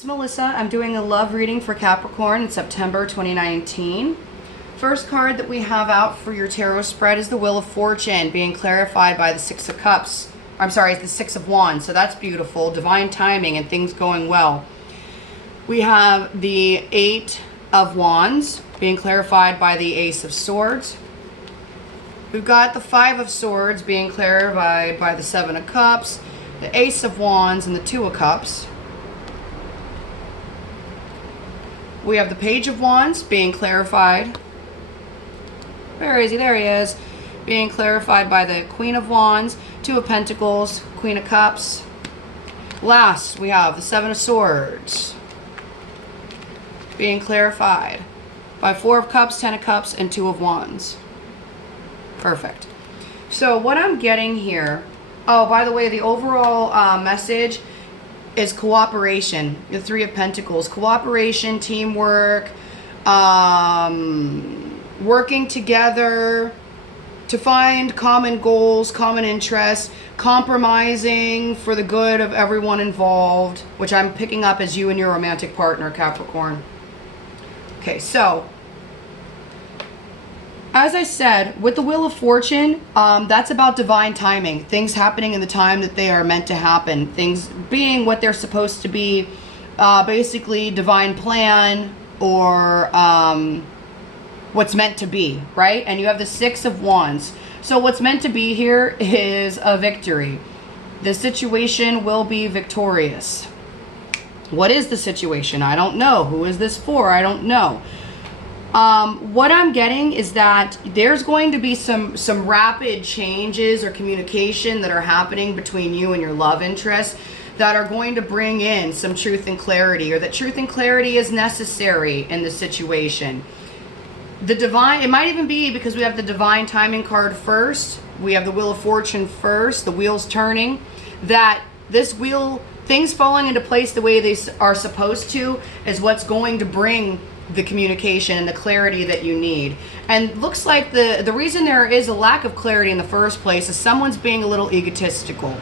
It's Melissa. I'm doing a love reading for Capricorn in September 2019. First card that we have out for your tarot spread is the Wheel of Fortune, being clarified by the Six of Cups. I'm sorry, it's the Six of Wands, so that's beautiful. Divine timing and things going well. We have the Eight of Wands, being clarified by the Ace of Swords. We've got the Five of Swords, being clarified by the Seven of Cups, the Ace of Wands, and the Two of Cups. We have the Page of Wands being clarified. Where is he? There he is. Being clarified by the Queen of Wands, Two of Pentacles, Queen of Cups. Last, we have the Seven of Swords being clarified by Four of Cups, Ten of Cups, and Two of Wands. Perfect. So what I'm getting here, oh, by the way, the overall message is cooperation. The Three of Pentacles, cooperation, teamwork, working together to find common goals, common interests, compromising for the good of everyone involved, which I'm picking up as you and your romantic partner, Capricorn. Okay, so as I said, with the Wheel of Fortune, that's about divine timing. Things happening in the time that they are meant to happen. Things being what they're supposed to be. Basically, divine plan or what's meant to be, right? And you have the Six of Wands. So what's meant to be here is a victory. The situation will be victorious. What is the situation? I don't know. Who is this for? I don't know. What I'm getting is that there's going to be some rapid changes or communication that are happening between you and your love interest that are going to bring in some truth and clarity, or that truth and clarity is necessary in the situation. The divine, it might even be because we have the divine timing card first, we have the Wheel of Fortune first, the wheels turning, that this wheel, things falling into place the way they are supposed to, is what's going to bring the communication and the clarity that you need. And looks like the reason there is a lack of clarity in the first place is someone's being a little egotistical.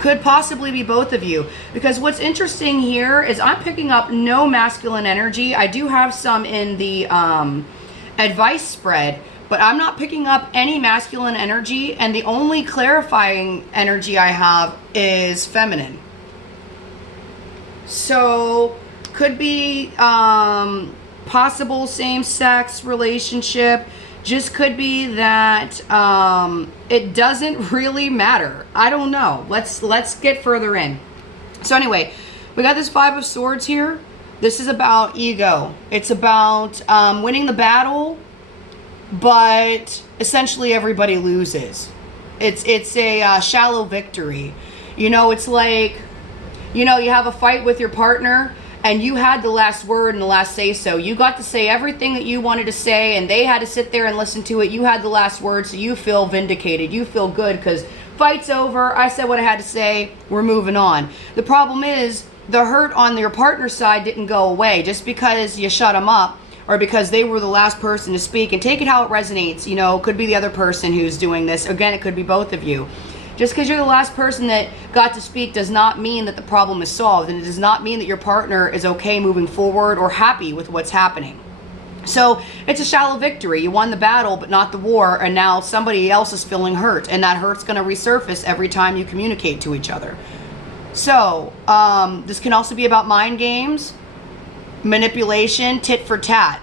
Could possibly be both of you, because what's interesting here is I'm picking up no masculine energy. I do have some in the advice spread, but I'm not picking up any masculine energy, and the only clarifying energy I have is feminine. So could be possible same-sex relationship. Just could be that it doesn't really matter. I don't know. Let's get further in. So anyway, we got this Five of Swords here. This is about ego. It's about winning the battle, but essentially everybody loses. It's a shallow victory. You know, it's like, you know, you have a fight with your partner, and you had the last word and the last say-so. You got to say everything that you wanted to say, and they had to sit there and listen to it. You had the last word, so you feel vindicated. You feel good because fight's over. I said what I had to say. We're moving on. The problem is the hurt on your partner's side didn't go away just because you shut them up or because they were the last person to speak. And take it how it resonates. You know, it could be the other person who's doing this. Again, it could be both of you. Just because you're the last person that got to speak does not mean that the problem is solved, and it does not mean that your partner is okay moving forward or happy with what's happening. So it's a shallow victory. You won the battle, but not the war, and now somebody else is feeling hurt, and that hurt's going to resurface every time you communicate to each other. So this can also be about mind games, manipulation, tit for tat.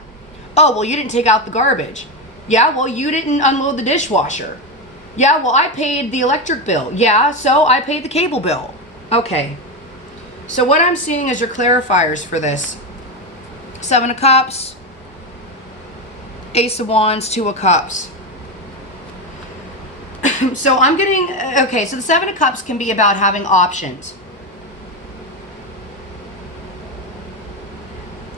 Oh, well, you didn't take out the garbage. Yeah, well, you didn't unload the dishwasher. Yeah, well, I paid the electric bill. Yeah, so I paid the cable bill. Okay. So what I'm seeing is your clarifiers for this. Seven of Cups, Ace of Wands, Two of Cups. So I'm getting, okay, so the Seven of Cups can be about having options.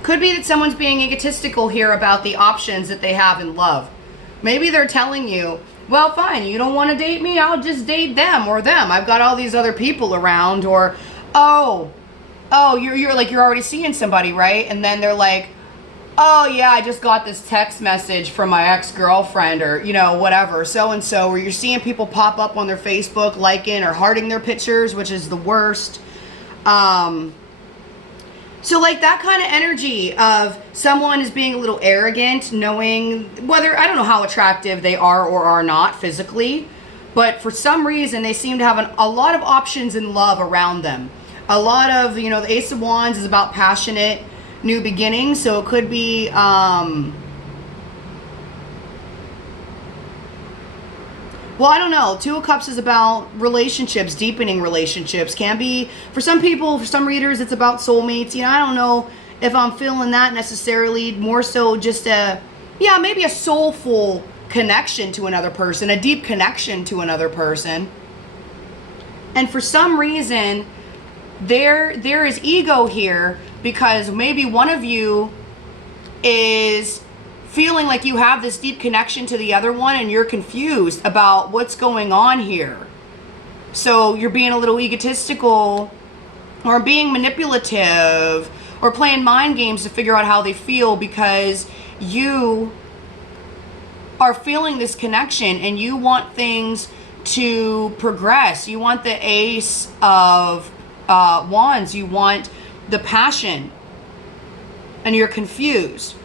Could be that someone's being egotistical here about the options that they have in love. Maybe they're telling you, well, fine, you don't want to date me, I'll just date them or them. I've got all these other people around. Or, oh, you're like, you're already seeing somebody, right? And then they're like, oh yeah, I just got this text message from my ex-girlfriend, or, you know, whatever, so-and-so, or you're seeing people pop up on their Facebook liking or hearting their pictures, which is the worst. So like that kind of energy of someone is being a little arrogant, knowing whether, I don't know how attractive they are or are not physically, but for some reason they seem to have a lot of options in love around them. A lot of, you know, the Ace of Wands is about passionate new beginnings. So it could be, well, I don't know. Two of Cups is about relationships, deepening relationships. Can be, for some people, for some readers, it's about soulmates. You know, I don't know if I'm feeling that necessarily. More so just maybe a soulful connection to another person, a deep connection to another person. And for some reason, there is ego here because maybe one of you is feeling like you have this deep connection to the other one and you're confused about what's going on here. So you're being a little egotistical or being manipulative or playing mind games to figure out how they feel because you are feeling this connection and you want things to progress. You want the Ace of Wands. You want the passion and you're confused.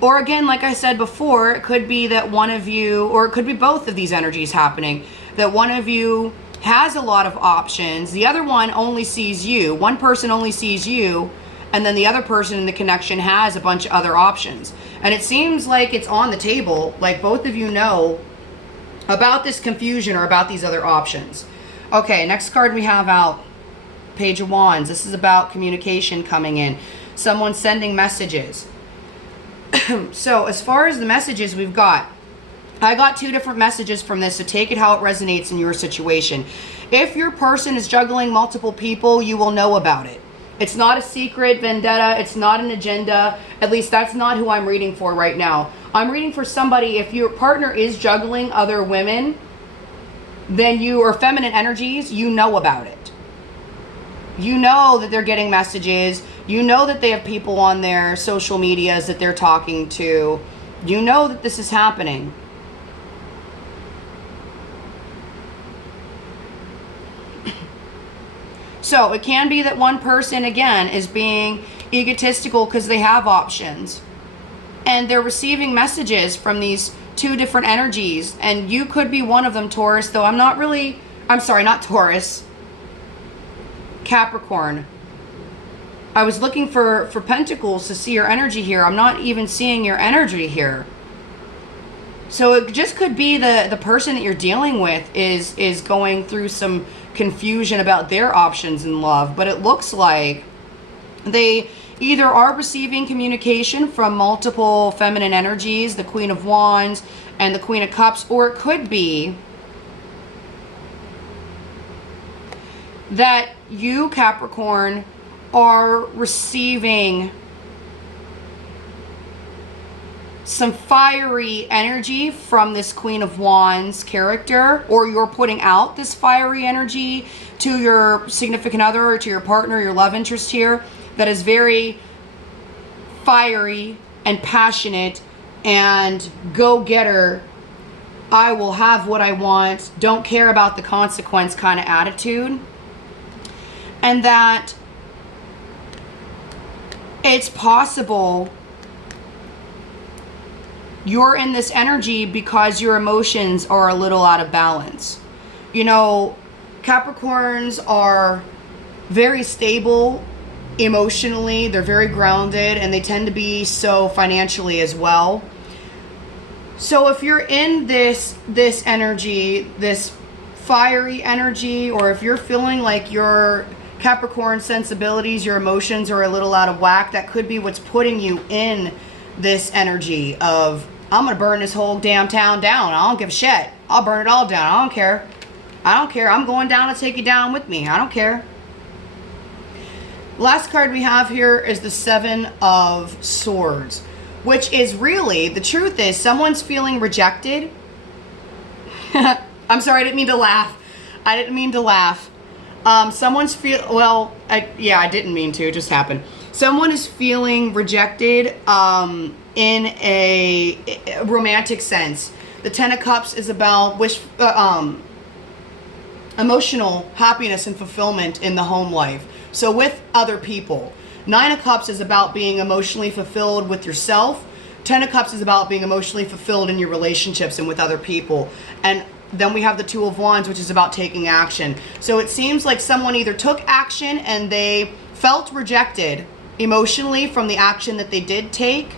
Or again, like I said before, it could be that one of you, or it could be both of these energies happening, that one of you has a lot of options, the other one only sees you. One person only sees you, and then the other person in the connection has a bunch of other options. And it seems like it's on the table, like both of you know about this confusion or about these other options. Okay, next card we have out, Page of Wands. This is about communication coming in. Someone sending messages. So as far as the messages I got two different messages from this, so take it how it resonates in your situation. If your person is juggling multiple people, you will know about it. It's not a secret vendetta. It's not an agenda. At least that's not who I'm reading for right now. I'm reading for somebody, if your partner is juggling other women, then you, or feminine energies, you know about it. You know that they're getting messages. You know that they have people on their social medias that they're talking to. You know that this is happening. So it can be that one person, again, is being egotistical because they have options. And they're receiving messages from these two different energies. And you could be one of them, Taurus, though not Taurus. Capricorn. I was looking for pentacles to see your energy here. I'm not even seeing your energy here. So it just could be the person that you're dealing with is going through some confusion about their options in love. But it looks like they either are receiving communication from multiple feminine energies, the Queen of Wands and the Queen of Cups, or it could be that you, Capricorn, are receiving some fiery energy from this Queen of Wands character, or you're putting out this fiery energy to your significant other or to your partner, your love interest here, that is very fiery and passionate and go-getter. I will have what I want, don't care about the consequence kind of attitude. And that it's possible you're in this energy because your emotions are a little out of balance. You know, Capricorns are very stable emotionally. They're very grounded, and they tend to be so financially as well. So if you're in this energy, this fiery energy, or if you're feeling like your Capricorn sensibilities, your emotions are a little out of whack, that could be what's putting you in this energy of, I'm going to burn this whole damn town down. I don't give a shit. I'll burn it all down. I don't care. I don't care. I'm going down to take you down with me. I don't care. Last card we have here is the Seven of Swords, which is really, the truth is, someone's feeling rejected. I'm sorry, I didn't mean to laugh. I didn't mean to laugh. Someone's I didn't mean to, it just happened. Someone is feeling rejected in a romantic sense. The Ten of Cups is about emotional happiness and fulfillment in the home life. So with other people. Nine of Cups is about being emotionally fulfilled with yourself. 10 of Cups is about being emotionally fulfilled in your relationships and with other people. And then we have the Two of Wands, which is about taking action. So it seems like someone either took action and they felt rejected emotionally from the action that they did take,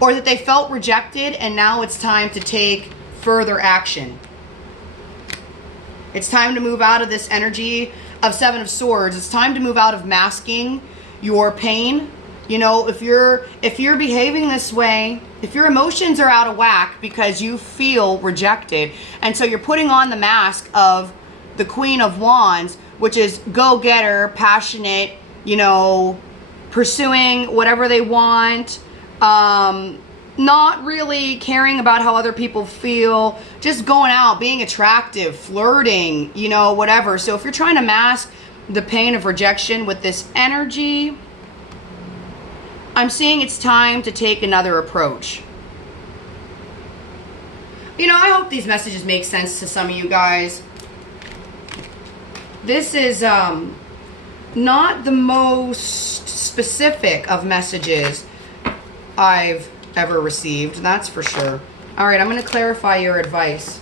or that they felt rejected and now it's time to take further action. It's time to move out of this energy of Seven of Swords. It's time to move out of masking your pain. You know, if you're behaving this way, if your emotions are out of whack because you feel rejected, and so you're putting on the mask of the Queen of Wands, which is go-getter, passionate, you know, pursuing whatever they want, not really caring about how other people feel, just going out, being attractive, flirting, you know, whatever. So if you're trying to mask the pain of rejection with this energy, I'm seeing it's time to take another approach. You know, I hope these messages make sense to some of you guys. This is not the most specific of messages I've ever received, that's for sure. All right, I'm going to clarify your advice.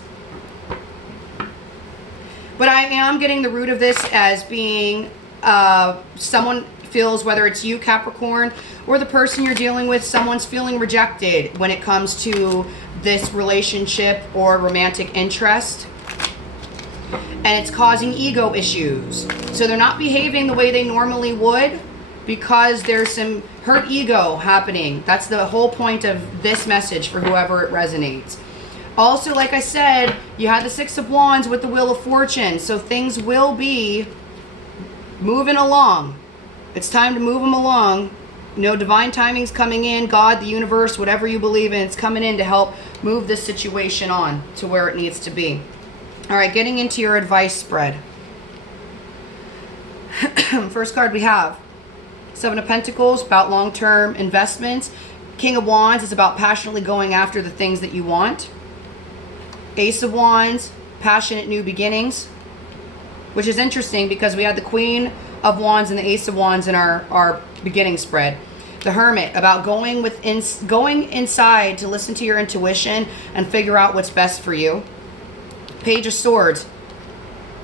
But I am getting the root of this as being someone feels, whether it's you, Capricorn, or the person you're dealing with, someone's feeling rejected when it comes to this relationship or romantic interest. And it's causing ego issues. So they're not behaving the way they normally would because there's some hurt ego happening. That's the whole point of this message for whoever it resonates. Also, like I said, you had the Six of Wands with the Wheel of Fortune. So things will be moving along. It's time to move them along. You know, divine timing's coming in. God, the universe, whatever you believe in, it's coming in to help move this situation on to where it needs to be. All right, getting into your advice spread. First card we have Seven of Pentacles, about long-term investments. King of Wands is about passionately going after the things that you want. Ace of Wands, passionate new beginnings, which is interesting because we had the Queen of Wands and the Ace of Wands in our beginning spread. The Hermit, about going inside to listen to your intuition and figure out what's best for you. Page of Swords,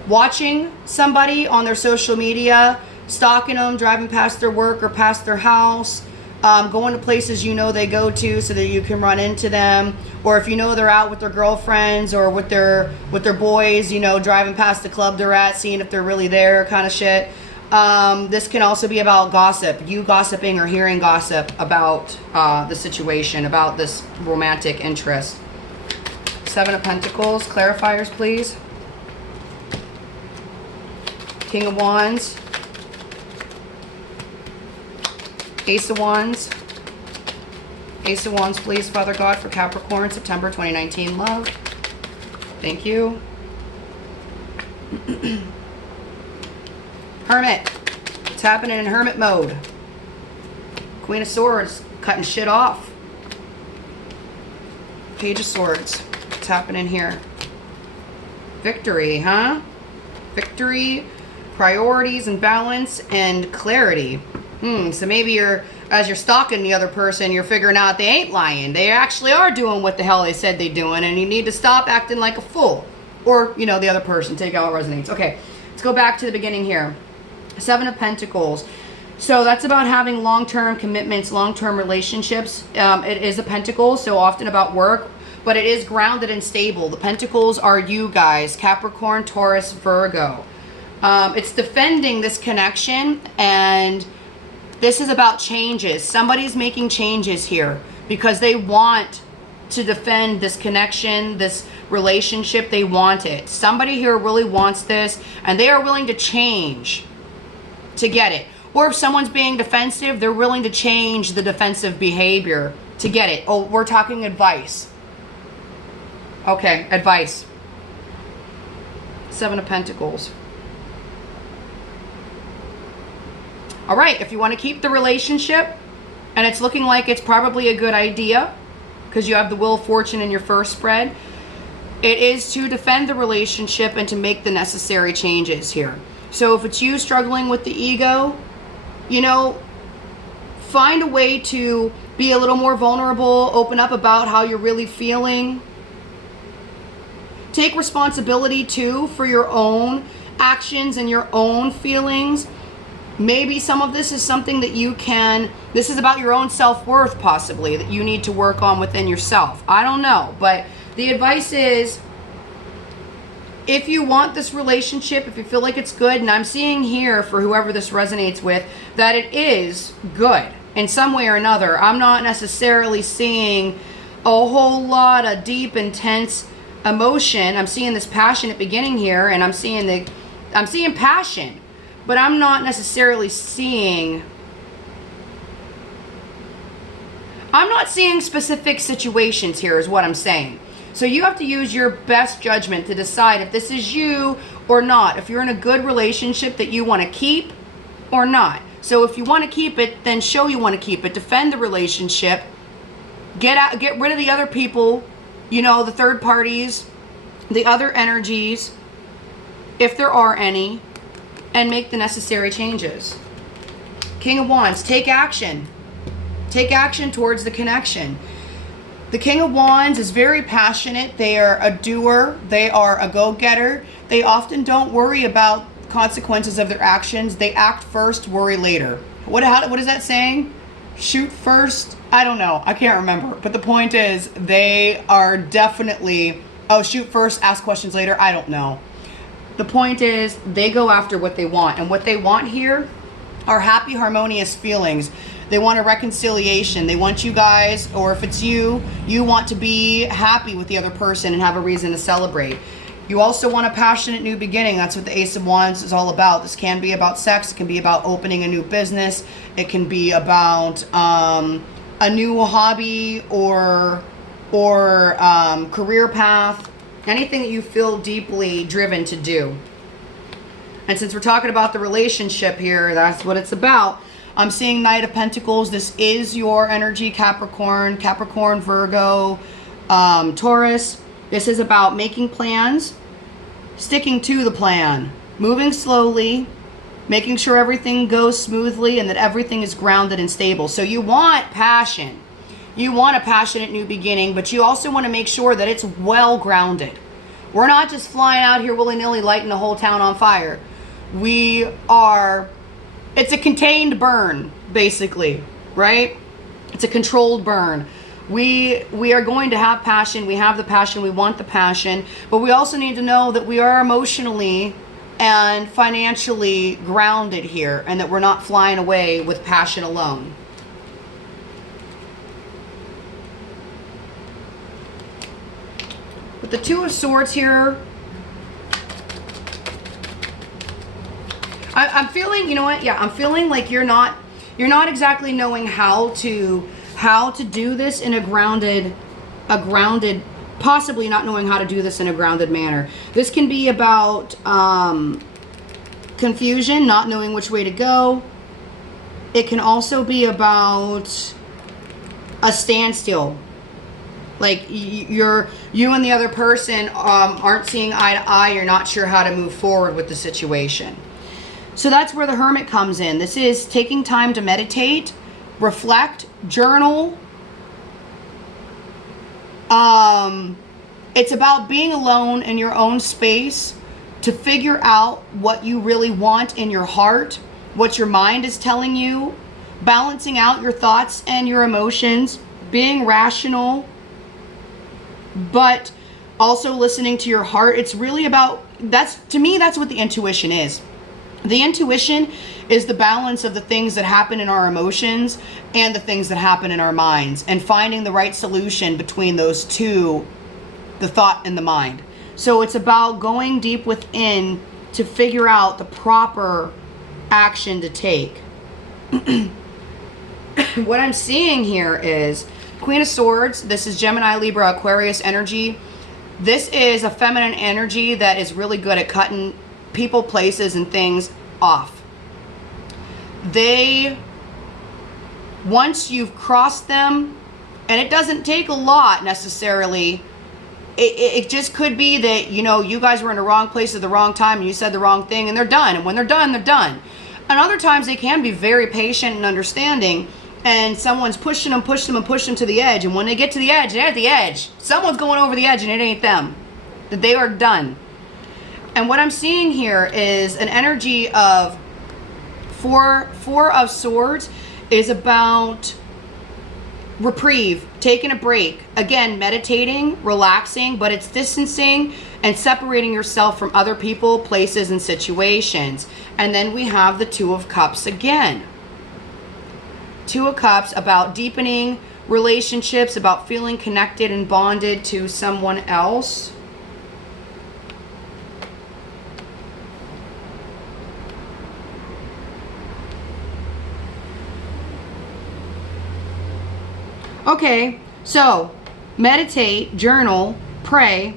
watching somebody on their social media, stalking them, driving past their work or past their house, going to places you know they go to so that you can run into them, or if you know they're out with their girlfriends or with their boys, you know, driving past the club they're at, seeing if they're really there, kind of shit. This can also be about gossip, you gossiping or hearing gossip about the situation, about this romantic interest. Seven of Pentacles, clarifiers please. King of Wands, Ace of Wands. Ace of Wands, please, Father God, for Capricorn, September 2019 love. Thank you. Hermit. It's happening in hermit mode. Queen of Swords, cutting shit off. Page of Swords. What's happening here? Victory, huh? Victory, priorities and balance, and clarity. So maybe as you're stalking the other person, you're figuring out they ain't lying. They actually are doing what the hell they said they're doing, and you need to stop acting like a fool. Or, you know, the other person. Take out what resonates. Okay, let's go back to the beginning here. Seven of Pentacles. So that's about having long-term commitments, long-term relationships. It is a pentacle, so often about work, but it is grounded and stable. The pentacles are you guys, Capricorn, Taurus, Virgo. It's defending this connection, and this is about changes. Somebody's making changes here because they want to defend this connection, this relationship. They want it. Somebody here really wants this, and they are willing to change to get it. Or if someone's being defensive, they're willing to change the defensive behavior to get it. Oh, we're talking advice. Okay, advice. Seven of Pentacles. All right, if you want to keep the relationship, and it's looking like it's probably a good idea because you have the Wheel of Fortune in your first spread, it is to defend the relationship and to make the necessary changes here. So if it's you struggling with the ego, you know, find a way to be a little more vulnerable, open up about how you're really feeling. Take responsibility too for your own actions and your own feelings. Maybe some of this is something that you can, this is about your own self-worth possibly, that you need to work on within yourself. I don't know, but the advice is, if you want this relationship, if you feel like it's good, and I'm seeing here for whoever this resonates with, that it is good in some way or another. I'm not necessarily seeing a whole lot of deep, intense emotion. I'm seeing this passionate beginning here, and I'm seeing passion, but I'm not necessarily seeing, I'm not seeing specific situations here is what I'm saying. So you have to use your best judgment to decide if this is you or not. If you're in a good relationship that you want to keep or not. So if you want to keep it, then show you want to keep it. Defend the relationship. Get rid of the other people, you know, the third parties, the other energies, if there are any, and make the necessary changes. King of Wands, take action. Take action towards the connection. The King of Wands is very passionate. They are a doer. They are a go-getter. They often don't worry about consequences of their actions. They act first, worry later. What is that saying? Shoot first? I don't know. I can't remember. But the point is, they are definitely, shoot first, ask questions later. I don't know. The point is, they go after what they want. And what they want here are happy, harmonious feelings. They want a reconciliation. They want you guys, or if it's you, you want to be happy with the other person and have a reason to celebrate. You also want a passionate new beginning. That's what the Ace of Wands is all about. This can be about sex. It can be about opening a new business. It can be about a new hobby or career path. Anything that you feel deeply driven to do. And since we're talking about the relationship here, that's what it's about. I'm seeing Knight of Pentacles. This is your energy, Capricorn, Virgo, Taurus. This is about making plans, sticking to the plan, moving slowly, making sure everything goes smoothly and that everything is grounded and stable. So you want passion. You want a passionate new beginning, but you also want to make sure that it's well grounded. We're not just flying out here willy-nilly lighting the whole town on fire. It's a contained burn, basically, right? It's a controlled burn. We are going to have passion. We have the passion. We want the passion. But we also need to know that we are emotionally and financially grounded here, and that we're not flying away with passion alone. With the Two of Swords here, I'm feeling, you know what? Yeah, I'm feeling like you're not exactly knowing how to do this in a grounded, possibly not knowing how to do this in a grounded manner. This can be about confusion, not knowing which way to go. It can also be about a standstill. Like you and the other person aren't seeing eye to eye. You're not sure how to move forward with the situation. So that's where the Hermit comes in. This is taking time to meditate, reflect, journal. It's about being alone in your own space to figure out what you really want in your heart, what your mind is telling you, balancing out your thoughts and your emotions, being rational, but also listening to your heart. It's really about, to me, that's what the intuition is. The intuition is the balance of the things that happen in our emotions and the things that happen in our minds, and finding the right solution between those two, the thought and the mind. So it's about going deep within to figure out the proper action to take. What I'm seeing here is Queen of Swords. This is Gemini, Libra, Aquarius energy. This is a feminine energy that is really good at cutting people, places, and things off. Once you've crossed them, and it doesn't take a lot necessarily it just could be that, you know, you guys were in the wrong place at the wrong time and you said the wrong thing and they're done. And when they're done, they're done. And other times they can be very patient and understanding, and someone's pushing them to the edge. And when they get to the edge, they're at the edge. Someone's going over the edge and it ain't them. That they are done. And what I'm seeing here is an energy of Four of Swords is about reprieve, taking a break. Again, meditating, relaxing, but it's distancing and separating yourself from other people, places, and situations. And then we have the Two of Cups again. Two of Cups about deepening relationships, about feeling connected and bonded to someone else. Okay, so meditate, journal, pray,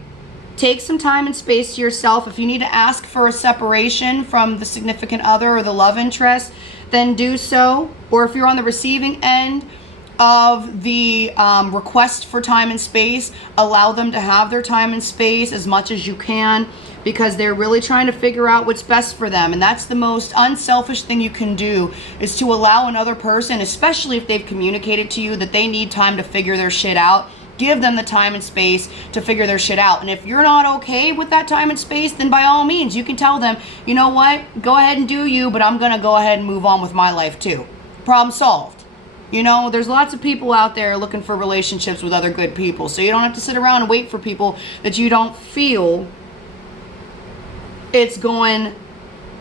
take some time and space to yourself. If you need to ask for a separation from the significant other or the love interest, then do so. Or if you're on the receiving end of the request for time and space, allow them to have their time and space as much as you can, because they're really trying to figure out what's best for them. And that's the most unselfish thing you can do, is to allow another person, especially if they've communicated to you that they need time to figure their shit out, give them the time and space to figure their shit out. And if you're not okay with that time and space, then by all means, you can tell them, you know what, go ahead and do you, but I'm gonna go ahead and move on with my life too. Problem solved. You know, there's lots of people out there looking for relationships with other good people, so you don't have to sit around and wait for people that you don't feel it's going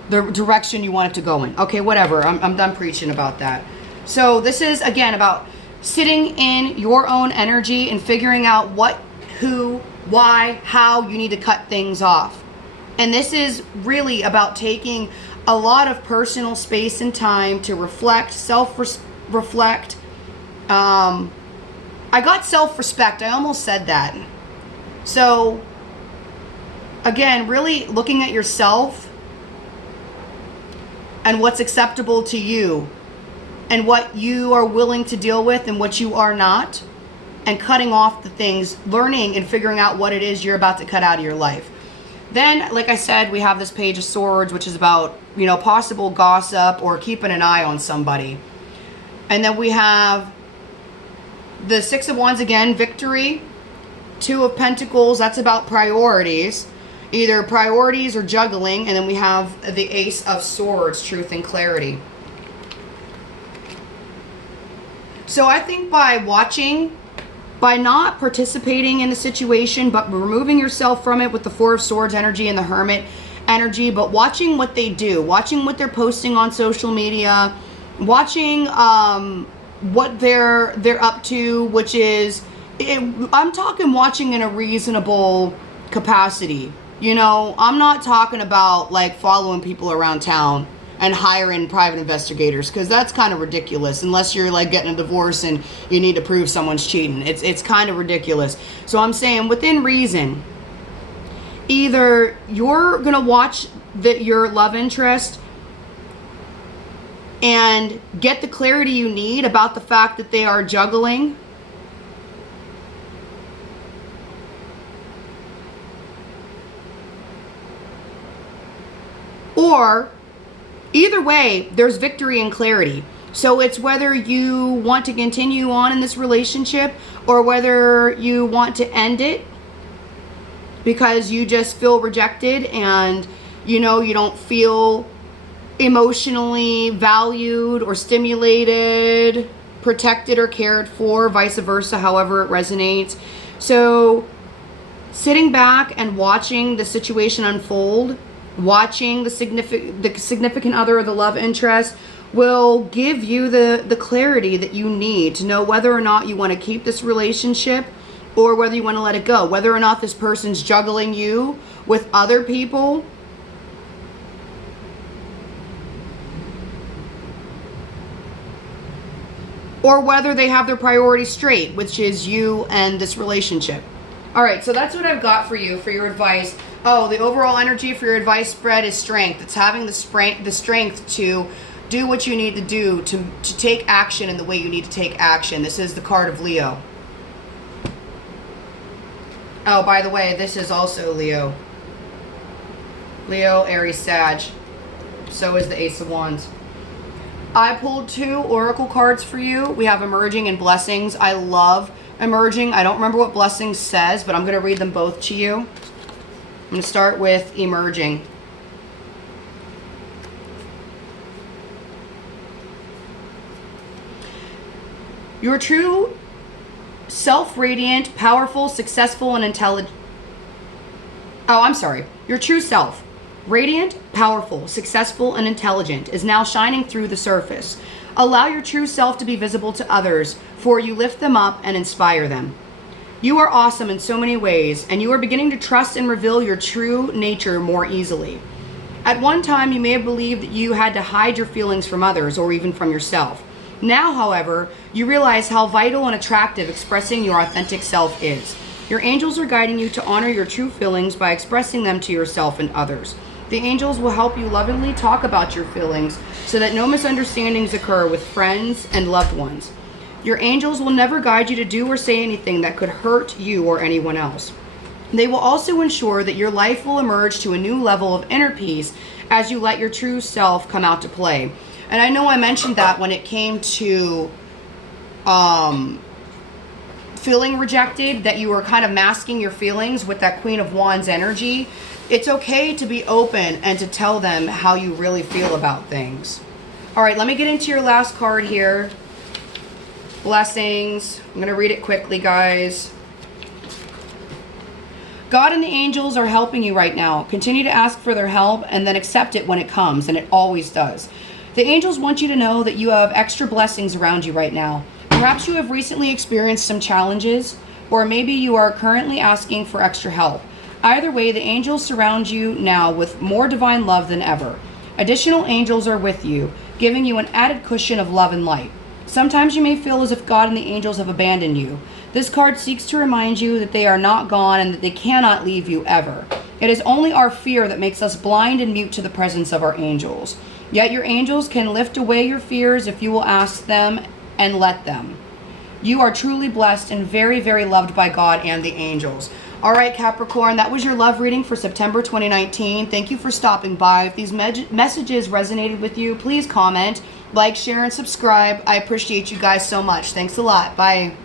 the direction you want it to go in. Okay, whatever. I'm done preaching about that. So this is, again, about sitting in your own energy and figuring out what, who, why, how you need to cut things off. And this is really about taking a lot of personal space and time to reflect, self-reflect. I got self-respect. I almost said that. So again, really looking at yourself and what's acceptable to you and what you are willing to deal with and what you are not, and cutting off the things, learning and figuring out what it is you're about to cut out of your life. Then, like I said, we have this Page of Swords, which is about, you know, possible gossip or keeping an eye on somebody. And then we have the Six of Wands again, victory. Two of Pentacles, that's about priorities. Either priorities or juggling. And then we have the Ace of Swords, truth and clarity. So I think by watching, by not participating in the situation, but removing yourself from it with the Four of Swords energy and the Hermit energy, but watching what they do, watching what they're posting on social media, watching what they're up to, which is, I'm talking watching in a reasonable capacity. You know, I'm not talking about like following people around town and hiring private investigators, because that's kind of ridiculous, unless you're like getting a divorce and you need to prove someone's cheating. It's kind of ridiculous. So I'm saying within reason, either you're gonna watch your love interest and get the clarity you need about the fact that they are juggling, or either way, there's victory and clarity. So it's whether you want to continue on in this relationship or whether you want to end it because you just feel rejected and, you know, you don't feel emotionally valued or stimulated, protected or cared for, vice versa, however it resonates. So sitting back and watching the situation unfold, watching the significant other or the love interest will give you the clarity that you need to know whether or not you want to keep this relationship or whether you want to let it go, whether or not this person's juggling you with other people, or whether they have their priorities straight, which is you and this relationship. All right, so that's what I've got for you, for your advice. Oh, the overall energy for your advice spread is strength. It's having the strength to do what you need to do, to take action in the way you need to take action. This is the card of Leo. Oh, by the way, this is also Leo. Leo, Aries, Sag. So is the Ace of Wands. I pulled 2 oracle cards for you. We have emerging and blessings. I love emerging. I don't remember what blessings says, but I'm going to read them both to you. I'm going to start with emerging. Your true self-radiant, powerful, successful, and intelligent. Oh, I'm sorry. Your true self, radiant, powerful, successful, and intelligent, is now shining through the surface. Allow your true self to be visible to others, for you lift them up and inspire them. You are awesome in so many ways, and you are beginning to trust and reveal your true nature more easily. At one time, you may have believed that you had to hide your feelings from others or even from yourself. Now, however, you realize how vital and attractive expressing your authentic self is. Your angels are guiding you to honor your true feelings by expressing them to yourself and others. The angels will help you lovingly talk about your feelings so that no misunderstandings occur with friends and loved ones. Your angels will never guide you to do or say anything that could hurt you or anyone else. They will also ensure that your life will emerge to a new level of inner peace as you let your true self come out to play. And I know I mentioned that when it came to feeling rejected, that you were kind of masking your feelings with that Queen of Wands energy. It's okay to be open and to tell them how you really feel about things. All right, let me get into your last card here. Blessings. I'm going to read it quickly, guys. God and the angels are helping you right now. Continue to ask for their help and then accept it when it comes, and it always does. The angels want you to know that you have extra blessings around you right now. Perhaps you have recently experienced some challenges, or maybe you are currently asking for extra help. Either way, the angels surround you now with more divine love than ever. Additional angels are with you, giving you an added cushion of love and light. Sometimes you may feel as if God and the angels have abandoned you. This card seeks to remind you that they are not gone and that they cannot leave you ever. It is only our fear that makes us blind and mute to the presence of our angels. Yet your angels can lift away your fears if you will ask them and let them. You are truly blessed and very, very loved by God and the angels. All right, Capricorn, that was your love reading for September 2019. Thank you for stopping by. If these messages resonated with you, please comment, like, share, and subscribe. I appreciate you guys so much. Thanks a lot. Bye.